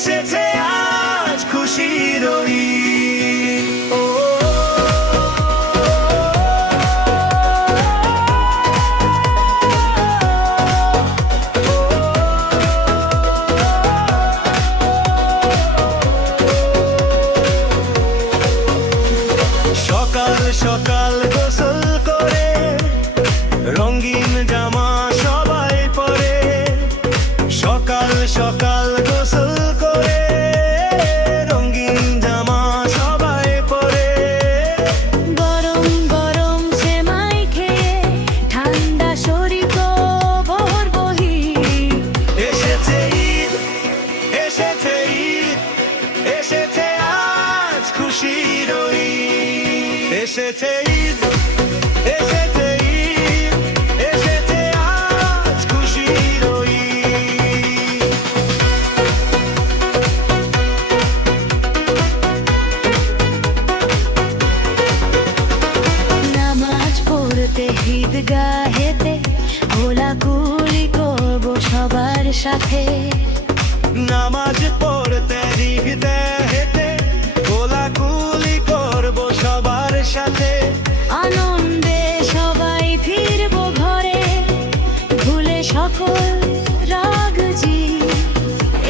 এসেছে আজ খুশির ঈদ। ও সকাল সকাল গোসল করে রঙিন জামা সবাই পরে, সকাল সকাল গোসল করে রঙিন জামা সবাই পরে, গরম গরম সেমাই খেয়ে ঠান্ডা শরীর ভোর বহি। এসেছে ঈদ, এসেছে ঈদ, এসেছে আজ খুশির ঈদ। এসেছে ঈদ, এসেছে ঈদ, এসেছে আজ খুশির ঈদ। নামাজ পড়তে ঈদগাহেতে কোলাকুলি করব সবার সাথে। নামাজ পড়তে ঈদগাহেতে কোলাকুলি করব সবার সাথে। আনন্দে সবাই ফিরব ঘরে, ভুলে সকল রাগ জি।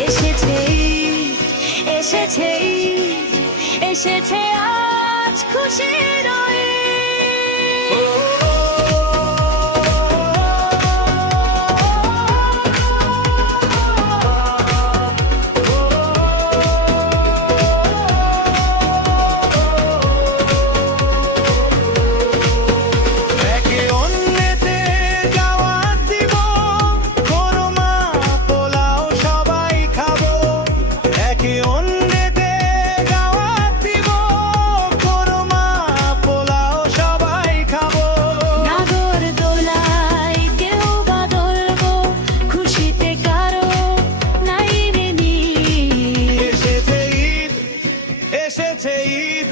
এসেছে ঈদ, এসেছে ঈদ, এসেছে আজ খুশির ঈদ। একে অন্যেতে দাওয়াত দিব, কোরমা পোলাও সবাই খাবো। একে অন্যেতে দাওয়াত দিব, কোরমা পোলাও সবাই খাবো। নাগর দোলায় কেউ বা দোলবো, খুশিতে কারো নাই রে নি। এসেছে ঈদ, এসেছে ঈদ,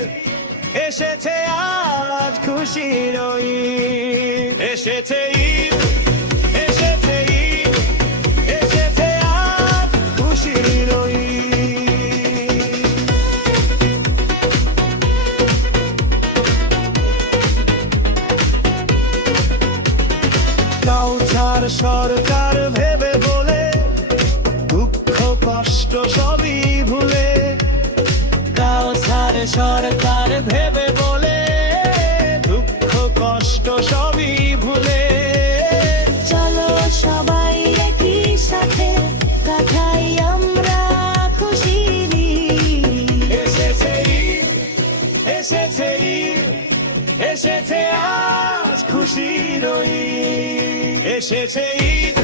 এসেছে আজ খুশির ঈদ। এসেছে ঈদ, এসেছে ঈদ, এসেছে আজ খুশির ঈদ। কাউছার সরকার ভেবে বলে, দুঃখ কষ্ট সবই ভুলে। কাউছার সরকার ভেবে বলে, দুঃখ কষ্ট সবই ভুলে। চলো সবাই একই সাথে কাটাই আমরা খুশির ঈদ। এসেছে ঈদ, এসেছে ঈদ, এসেছে আজ খুশির ঈদ। এসেছে ঈদ,